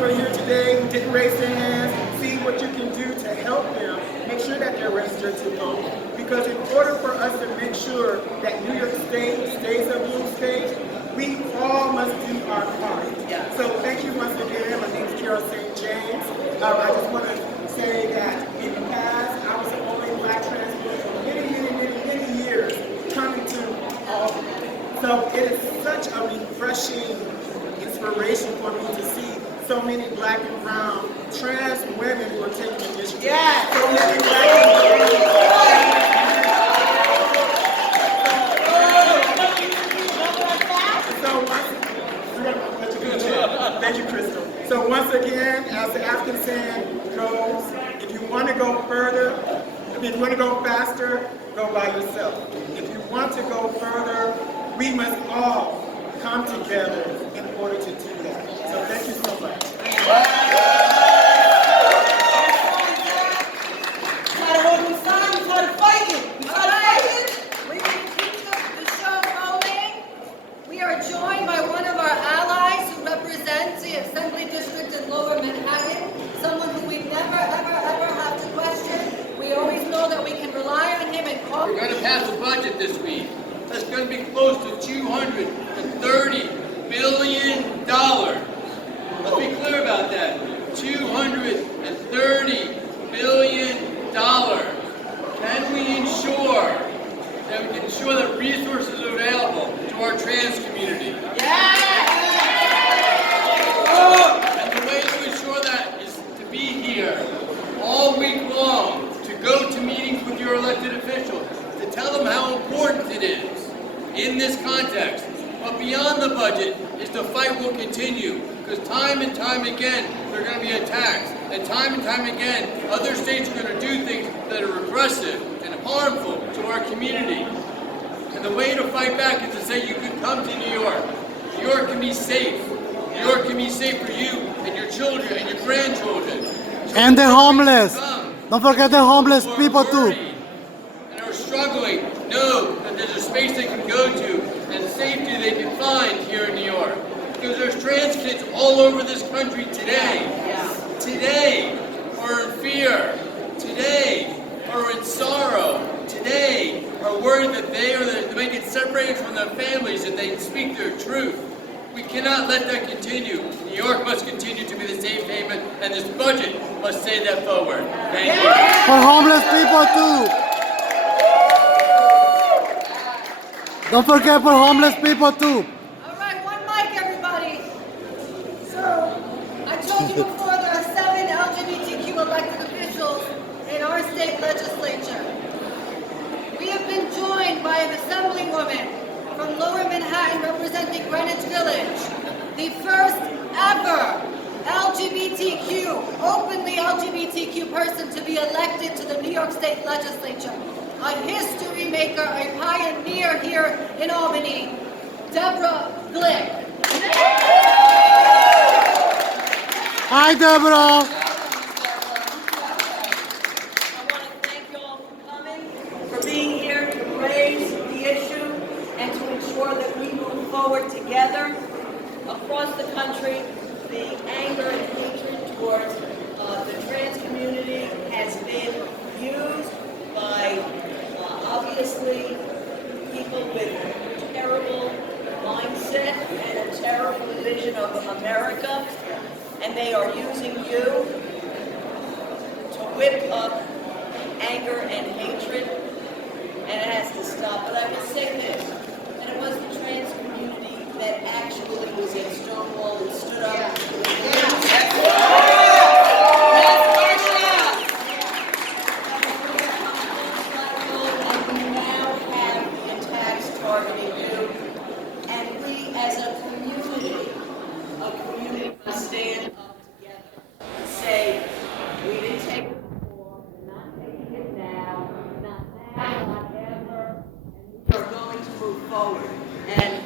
who are here today who didn't raise their hands, see what you can do to help them. Make sure that they're registered to vote. Because in order for us to make sure that New York State stays a blue state, we all must do our part. So thank you once again. My name is Carol St. James. I just want to say that in the past, I was the only black trans woman for many years coming to Albany. So it is such a refreshing inspiration for me to see so many black and brown trans women who are taking initiative. So many black and Thank you, Crystal. So once again, as the African saying goes, if you want to go further, if you want to go faster, go by yourself. If you want to go further, we must all come together in order to do that. So thank you so much. We are joined by one of our allies who represents the Assembly District in Lower Manhattan, someone who we never, ever have to question. We always know that we can rely on him and call. We're going to pass a budget this week. That's going to be close to $230 billion. Let's be clear about that. $230 billion. Can we ensure that resources are available to our trans community? And the way to ensure that is to be here all week long, to go to meetings with your elected officials, to tell them how important it is in this context. But beyond the budget is the fight will continue, because time and time again there are going to be attacks, and time again other states are going to do things that are regressive and harmful to our community. And the way to fight back is to say you can come to New York. New York can be safe. New York can be safe for you and your children and your grandchildren. So and the homeless. Don't forget the homeless people too. And are struggling, know that there's a space they can go to and safety they can find here in New York. Because there's trans kids all over this country today. Today are in fear. Today are in sorrow. Today are worried that they may get separated from their families if they speak their truth. We cannot let that continue. New York must continue to be the safe haven, and this budget must say that forward. Thank you. For homeless people too. Don't forget for homeless people too. All right, one mic, everybody. So, I told you before there are 7 LGBTQ elected officials in our state legislature. We have been joined by an assemblywoman from Lower Manhattan representing Greenwich Village, the first ever openly LGBTQ person to be elected to the New York State Legislature, a history maker, a pioneer here in Albany, Deborah Glick. Hi, Deborah. Being here to raise the issue and to ensure that we move forward together across the country. The anger and hatred towards the trans community has been used by obviously people with terrible mindset and a terrible vision of America, and they are using you to whip up anger and hatred. And it has to stop. But I will say this, and it was the trans community that actually was in Stonewall and stood up. And we now have the attacks targeting you. And we as a community must stand up together and say, we didn't take it before, we're not taking it now, not ever, and we are going to move forward. And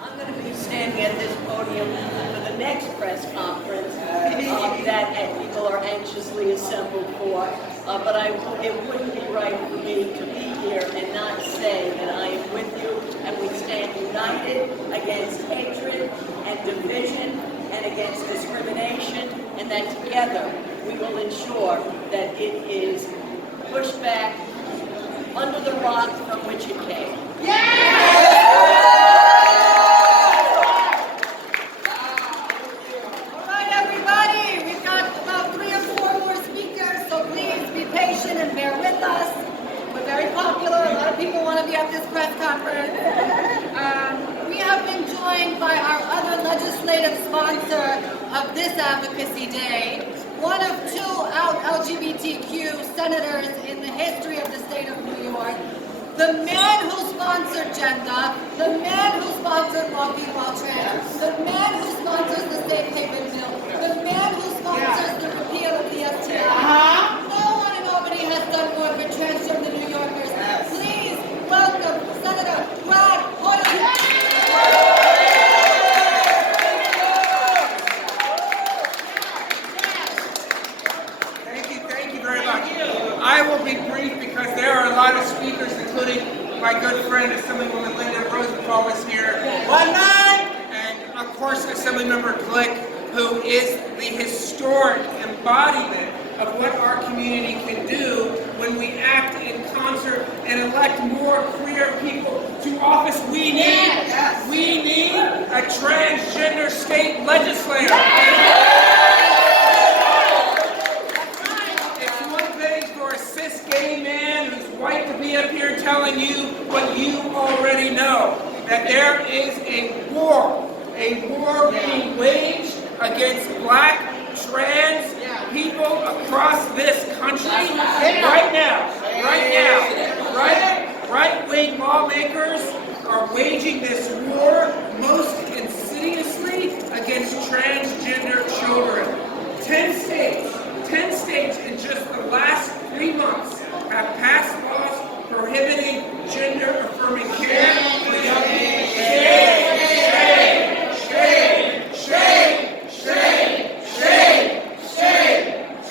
I'm going to be standing at this podium for the next press conference that people are anxiously assembled for. But it wouldn't be right for me to be here and not say that I am with you, and we stand united against hatred and division and against discrimination and that together we will ensure that it is pushed back under the rock from which it came. All right, everybody, we've got about 3 or 4 more speakers, so please be patient and bear with us. We're very popular. A lot of people want to be at this press conference. We have been joined by our other legislative sponsor of this Advocacy Day, one of 2 out LGBTQ senators in the history of the state of New York, the man who sponsored gender, the man who sponsored walking while trans, the man who sponsors the safe haven bill, the man who sponsors the repeal of the STI. No one in Albany has done more for transgender New Yorkers. Please welcome Senator Brad Hoyle. Thank you very much. I will be brief because there are a lot of speakers, including my good friend Assemblywoman Linda Rosenthal is here. And of course Assemblymember Glick, who is the historic embodiment of what our community can do when we act in concert and elect more queer people to office. We need a transgender state legislator. It's one thing for a cis gay man who's white to be up here telling you what you already know, that there is a war being waged against black, trans people across this country right now. Right-wing lawmakers are waging this war most insidiously against transgender children. 10 states in just the last 3 months have passed laws prohibiting gender-affirming care.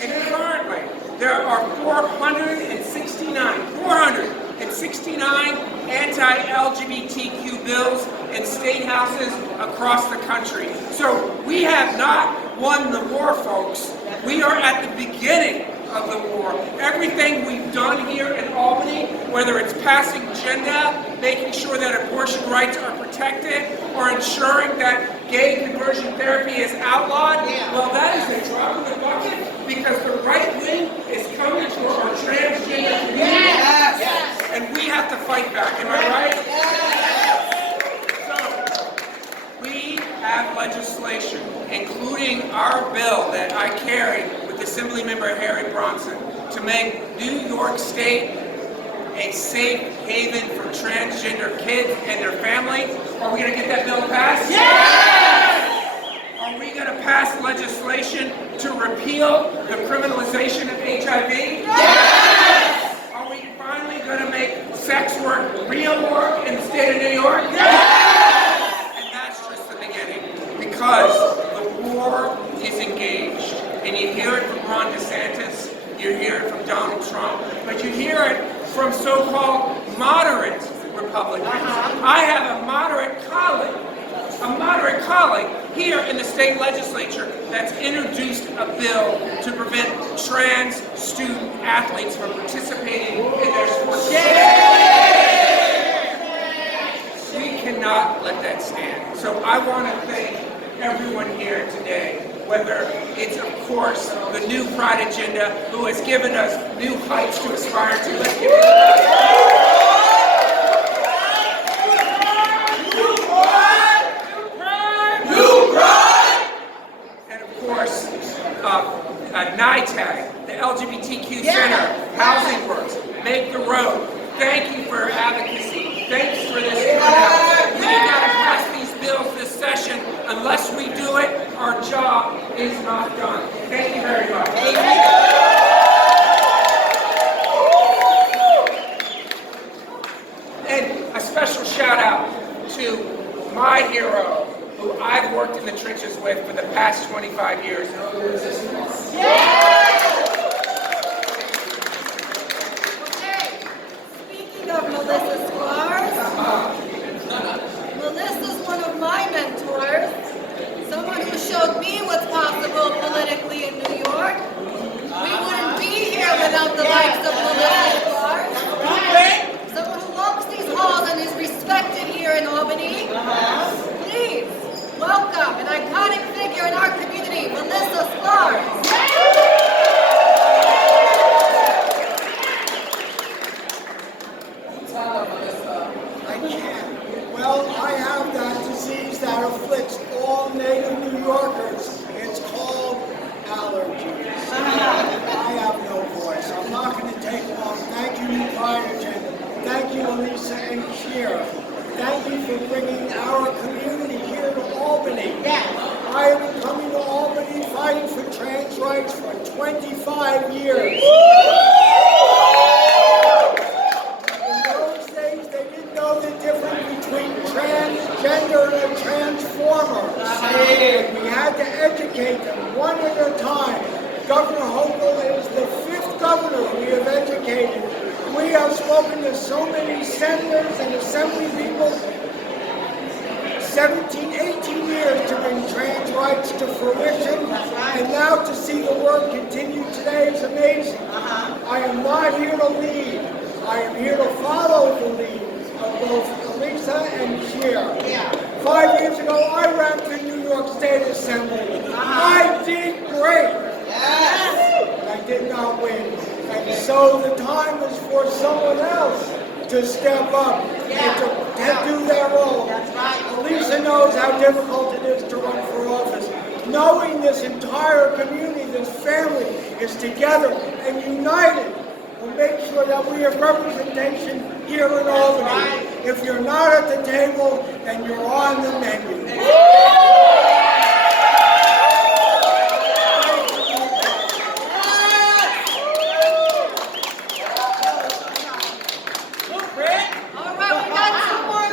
And currently, there are 469 anti-LGBTQ bills in state houses across the country. So we have not won the war, folks. We are at the beginning of the war. Everything we've done here in Albany, whether it's passing gender, making sure that abortion rights are protected, or ensuring that gay conversion therapy is outlawed, well, that is a drop in the bucket because the right wing is coming for our transgender community. And we have to fight back, am I right? So, we have legislation, including our bill that I carry with Assemblymember Harry Bronson, to make New York State a safe haven for transgender kids and their families. Are we going to get that bill passed? Yes! Are we going to pass legislation to repeal the criminalization of HIV? Yes! Are we finally going to make sex work real work in the state of New York? Yes! And that's just the beginning, because the war is engaged. And you hear it from Ron DeSantis, you hear it from Donald Trump, but you hear it from so-called moderate Republicans. I have a moderate colleague here in the state legislature that's introduced a bill to prevent trans student athletes from participating in their sports. We cannot let that stand. So I want to thank everyone here today, whether it's, of course, the new Pride agenda, who has given us new heights to aspire to. Let's give it and of course, NYTAG, the LGBTQ Center, Housing Works, Make the Road. Thank you for your advocacy. Thanks for this turnout. We got to pass these bills this session. Unless we do it, our job is not done. Thank you very much. And a special shout out to my hero, who I've worked in the trenches with for the past 25 years. Speaking of Melissa Sklar, Melissa's one of my mentors, someone who showed me what's possible politically in rights for 25 years. In those days, they didn't know the difference between transgender and transformer. And we had to educate them one at a time. Governor Hochul is the 5th governor we have educated. We have spoken to so many senators and assembly people, 17, 18 years to bring trans rights to fruition, and now to see the work continue today is amazing. I am not here to lead. I am here to follow the leads of both Elisa and Cher. 5 years ago, I ran for New York State Assembly. I did great. I did not win. And so the time is for someone else to step up and to do their role. Elisa knows how difficult it is to run for office. Knowing this entire community, this family, is together and united will make sure that we have representation here in Albany. If you're not at the table, then you're on the menu. All right, we got two more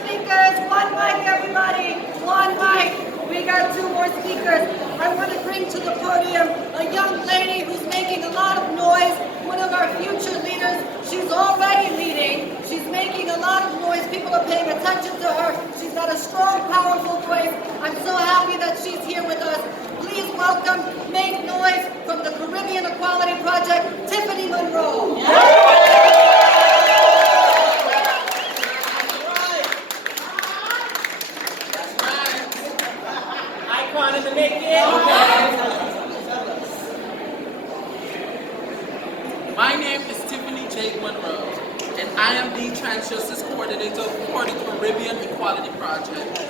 speakers. One mic, everybody. One mic. We got 2 more speakers. I want to bring to the podium a young lady who's making a lot of noise, one of our future leaders. She's already leading. She's making a lot of noise. People are paying attention to her. She's got a strong, powerful voice. I'm so happy that she's here with us. Please welcome, make noise from the Caribbean Equality Project, Tiffany Monroe. Icon in the making. My name is Tiffany J. Monroe, and I am the Trans Justice Coordinator for the Caribbean Equality Project,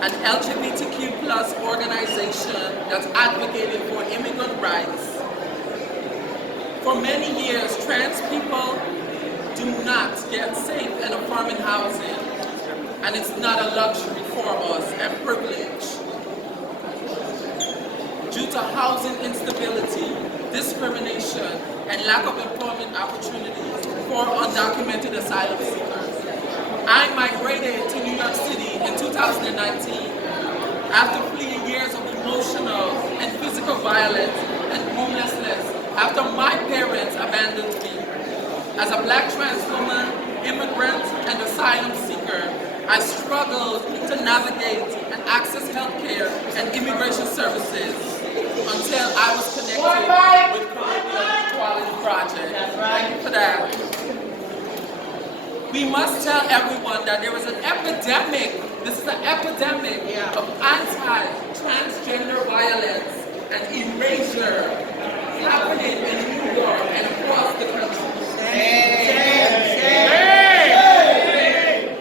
an LGBTQ plus organization that's advocating for immigrant rights. For many years, trans people do not get safe and affirming housing, and it's not a luxury for us and privilege. Due to housing instability, discrimination, and lack of employment opportunities for undocumented asylum seekers. I migrated to New York City in 2019 after fleeing years of emotional and physical violence and homelessness after my parents abandoned me. As a Black trans woman, immigrant, and asylum seeker, I struggled to navigate and access healthcare and immigration services until I was connected with Caribbean Equality Project. Thank you for that. We must tell everyone that there is an epidemic, this is an epidemic of anti-transgender violence and erasure happening in New York and across the country.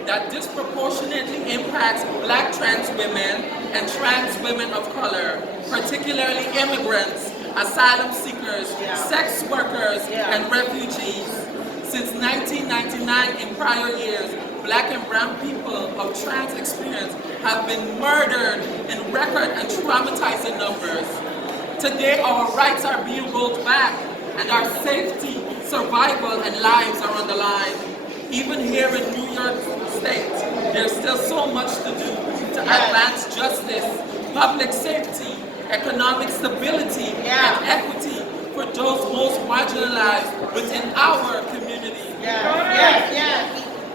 That disproportionately impacts Black trans women and trans women of color, particularly immigrants, asylum seekers, sex workers, and refugees. Since 1999 in prior years, Black and brown people of trans experience have been murdered in record and traumatizing numbers. Today, our rights are being rolled back, and our safety, survival, and lives are on the line. Even here in New York State, there's still so much to do to advance justice, public safety, economic stability, and equity for those most marginalized within our community.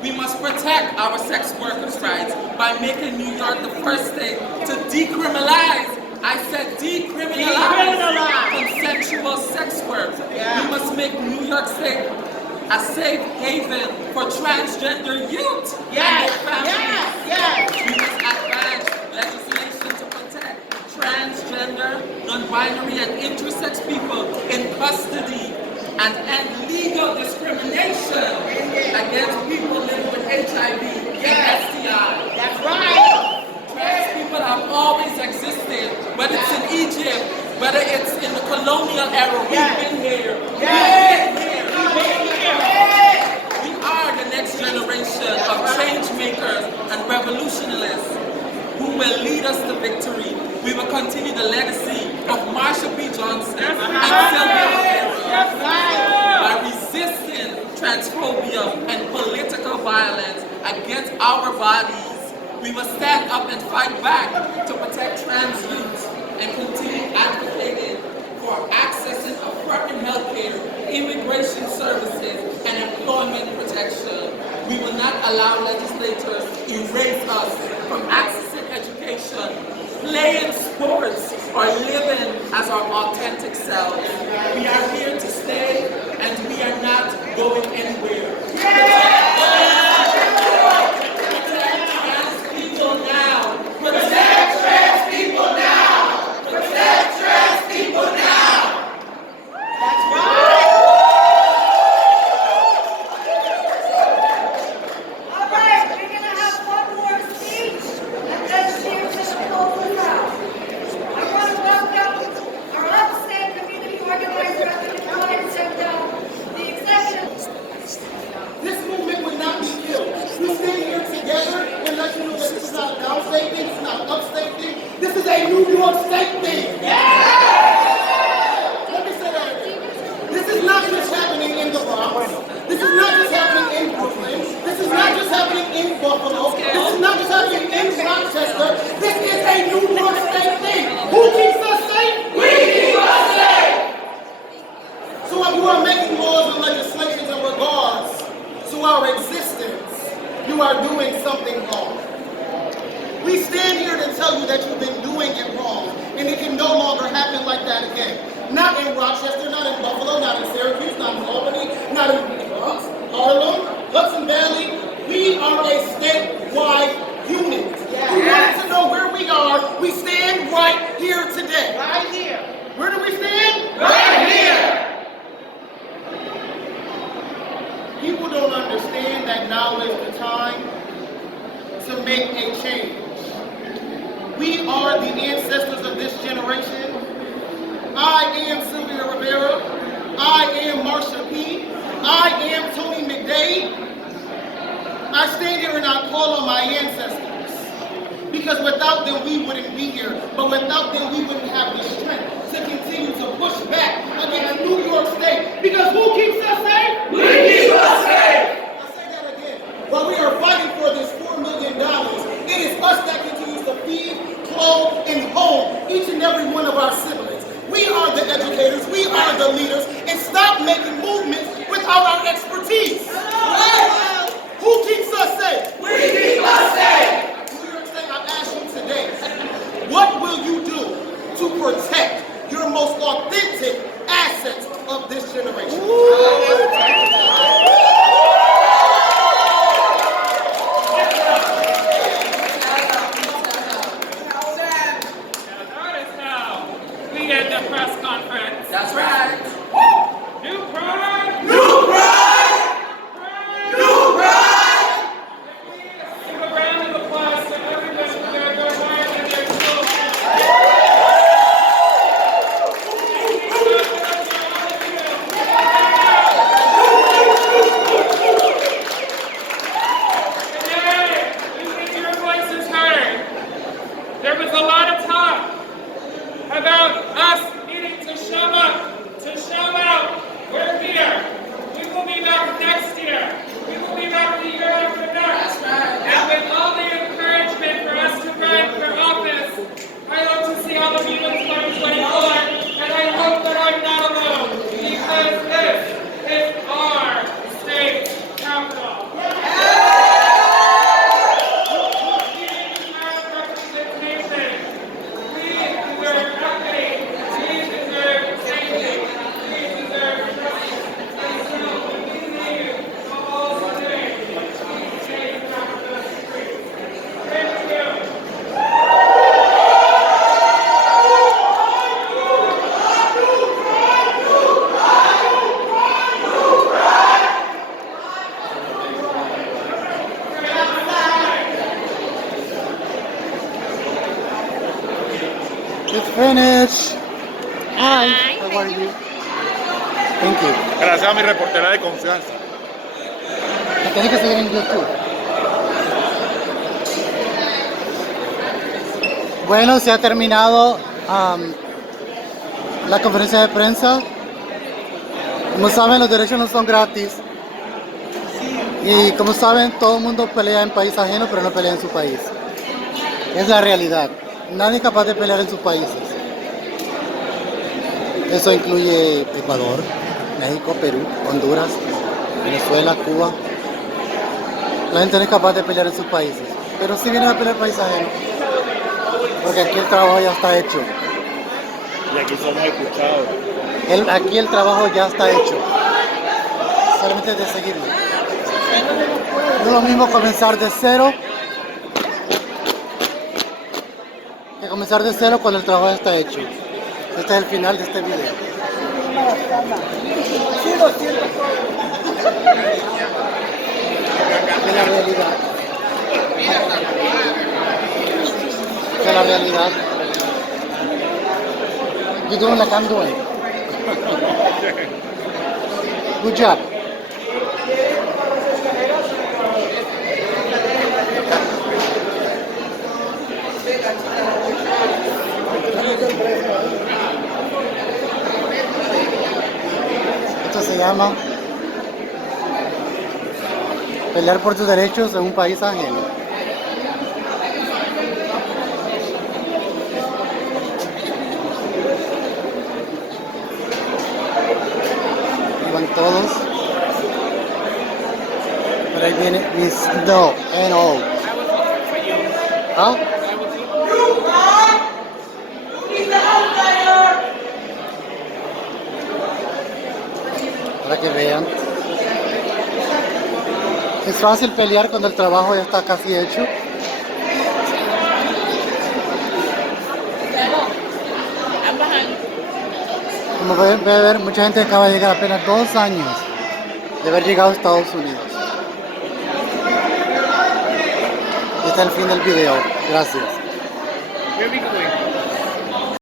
We must protect our sex workers' rights by making New York the first state to decriminalize, I said decriminalize consensual sex work. We must make New York State a safe haven for transgender youth and their families. We must advance legislation to protect transgender, non-binary, and intersex people in custody and end legal discrimination against people living with HIV and STI. That's right. Trans people have always existed, whether it's in Egypt, whether it's in the colonial era. We've been here. We are the next generation of change makers and revolutionists who will lead us to victory. We will continue the legacy of Marsha P. Johnson our bodies. We must stand up and fight back to protect trans youth and continue advocating for accessing affirmative health care, immigration services, and employment protection. We will not allow legislators to erase us from accessing education, playing sports, or living as our authentic selves. We are here to stay, and we are not going anywhere. Protect trans people now. Protect trans people now. Protect trans people now. That's right. All right, we're going to have one more speech, and then Steve's going to close us out. I want to welcome our upstate community organizer at the NYS and the executive. This movement would not be killed. We stand here together and let you know that this is not a downstate thing, this is not an upstate thing, this is a New York State thing. Let me say that again. This is not just happening in the Bronx. This is not just happening in Brooklyn. This is not just happening in Buffalo. This is not just happening in Rochester. This is a New York State thing. Who keeps us safe? We keep us safe. So if you are making laws and legislations in regards to our existence, you are doing something wrong. We stand here to tell you that you've been doing it wrong, and it can no longer happen like that again. Not in Rochester, not in Buffalo, not in Syracuse, not in Albany, not in Bronx, Harlem, Hudson Valley. We are a statewide unit. You wanted to know where we are. We stand right here today. Right here. Where do we stand? Right here. People don't understand that now is the time to make a change. We are the ancestors of this generation. I am Sylvia Rivera. I am Marsha P. I am Tony McDade. I stand here and I call on my ancestors. Because without them, we wouldn't be here. But without them, we wouldn't have the strength to continue to push back against New York State. Because who keeps us safe? We keep us safe. I say that again. While we are fighting for this $4 million, it is us that continues to feed, clothe, and home each and every one of our siblings. We are the educators. We are the leaders. And stop making movements without our expertise. Right? Who keeps us safe? We keep us safe. I ask you today, what will you do to protect your most authentic assets of this generation? Notice how we at the press conference. That's right. New pride! New pride! New pride! Give a round of applause to everybody for their good work and their children. Today, we think your voices heard. There was a lot of talk about us needing to show up, to show out. We're here. We will be back next year. We will be back the year after next. And with all the encouragement for us to run for office, I hope to see all of you in 2024, and I hope that I'm not alone, because this is our state capital. We deserve representation. We deserve equity. We deserve safety. We deserve justice. And so we need you all today. Please take back the streets. Thank you. It's finished. Hi. How are you? Thank you. Gracias a mi reportera de confianza. Me tienes que seguir en YouTube. Bueno, se ha terminado la conferencia de prensa. Como saben, los derechos no son gratis. Y como saben, todo el mundo pelea en país ajeno, pero no pelea en su país. Es la realidad. Nadie es capaz de pelear en sus países. Eso incluye Ecuador, México, Perú, Honduras, Venezuela, Cuba. La gente no es capaz de pelear en sus países. Pero sí vienen a pelear en país ajeno. Porque aquí el trabajo ya está hecho. Y aquí somos escuchados. Aquí el trabajo ya está hecho. Solamente es de seguirlo. No es lo mismo comenzar de cero que comenzar de cero cuando el trabajo ya está hecho. Este es el final de este video. Sí, lo siento. De la realidad. De la realidad. You doing like I'm doing. Good job. Esto se llama pelear por tus derechos en un país ajeno. Iban todos. Pero ahí viene Miss No and All. ¿Ah? Para que vean. Es fácil pelear cuando el trabajo ya está casi hecho. Como pueden ver, mucha gente acaba de llegar apenas 2 años de haber llegado a Estados Unidos. Este es el fin del video. Gracias.